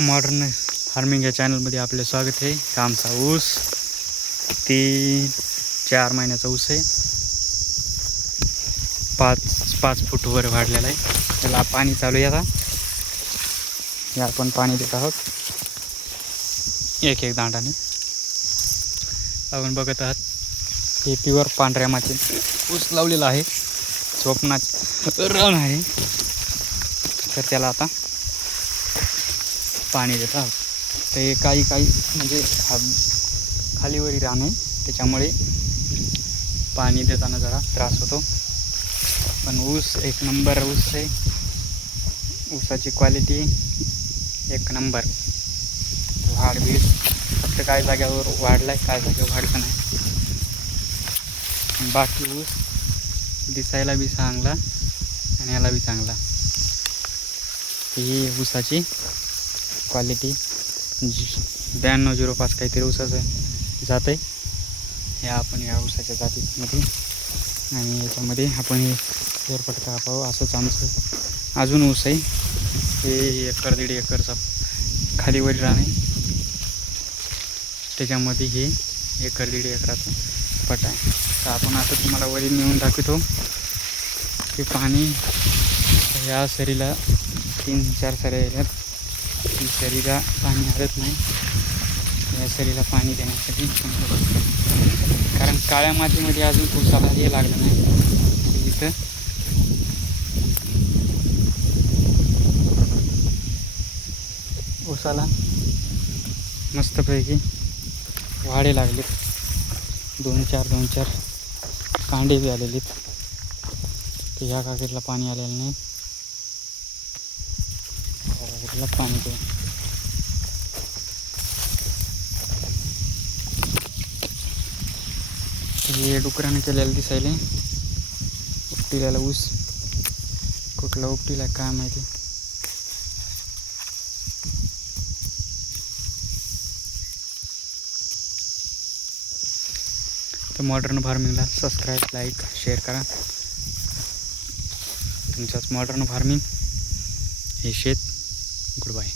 Modern farming या चॅनलमध्ये आपले स्वागत आहे. आमचा ऊस 3-4 महिन्याचा ऊस आहे. 5 फूटवर वाढलेला आहे. त्याला पाणी चालू आहे. आता या आपण पाणी देत आहोत एक दांडाने. आपण बघत आहात हे प्युअर पांढऱ्या माती ऊस लावलेला आहे. स्वप्नाचं रान आहे. तर त्याला आता पाणी देत आहोत. ते काही म्हणजे खालीवरी रान आहे, त्याच्यामुळे पाणी देताना जरा त्रास होतो. पण ऊस एक नंबर ऊस आहे. ऊसाची क्वालिटी एक नंबर. वाढबीड फक्त काही जाग्यावर वाढला आहे, काही जागेवर वाढतं नाही. बाकी ऊस दिसायला बी चांगला आणि याला बी चांगला. ही ऊसाची क्वालिटी 9205 काहीतरी ऊसाचं जात आहे. ह्या आपण या ऊसाच्या जातीमध्ये आणि याच्यामध्ये आपण हे फेरफटका पाहू. असंच आमचं अजून ऊस आहे. हे 1-1.5 एकरचा खालीवरील रान आहे. त्याच्यामध्ये हे 1-1.5 एकराचं पट आहे. तर आपण आता तुम्हाला वरी नेऊन दाखवतो की पाणी या सरीला 3-4 सऱ्या येतात. ती सरीला पाणी हरत नाही. या सरीला पाणी देण्यासाठी, कारण काळ्या मातीमध्ये अजून ऊसाला हे लागलं नाही. इथं ऊसाला मस्तपैकी वाढे लागलेत. 2-4 कांडे बी आलेलेत. तर ह्या काकडीला पाणी आलेलं नाही. पाणी दे. हे डुकरानं केलेलं दिसायले. उपटिल्याला ऊस कुठला उपटिला काय माहिती. तर मॉडर्न फार्मिंगला सबस्क्राईब, लाईक, शेअर करा. तुमच्याच मॉडर्न फार्मिंग हे शेत. Good bye.